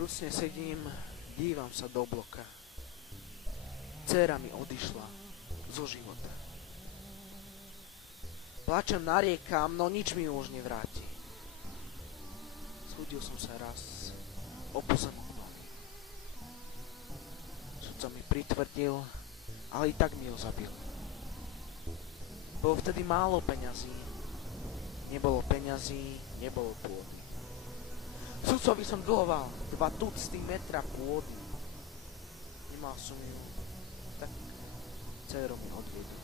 Vrúcne sedím, dívam sa do bloka. Dcéra mi odišla zo života. Plačem, nariekam, no nič mi už nevráti. Súdil som sa raz o pozemok domu. Sudca mi pritvrdil, ale i tak mi ho zabil. Bolo vtedy málo peňazí. Nebolo peňazí, nebolo pôdy. Sudcovi som dlhoval 2 tucty metra pôdy. Nemal som ju, tak dcéru mi odviedol.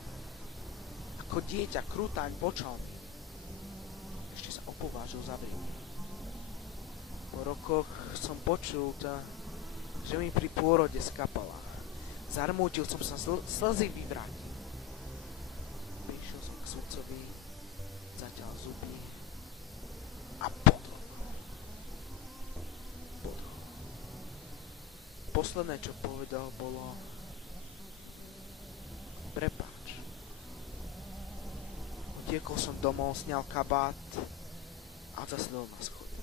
Ako dieťa krutáň počal mi. Ešte sa opovážil zavrieť. Po rokoch som počul, že mi pri pôrode skapala. Zarmútil som sa, slzy vyvrátil. Prišiel som k sudcovi, zaťal zuby a podlog. Posledné, čo povedal, bolo: prepáč. Utiekol som domov, sňal kabát a zasnul na schody.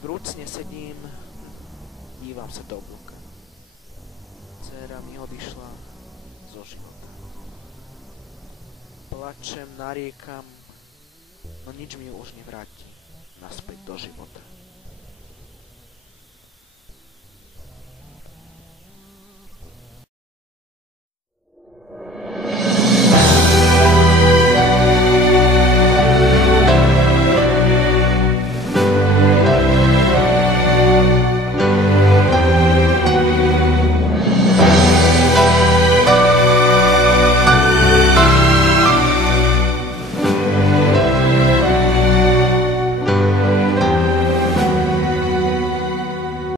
Vrúcne sedím, dívam sa do oblúka. Dcéra mi odišla zo života. Plačem, nariekam, no nič mi už nevráti naspäť do života.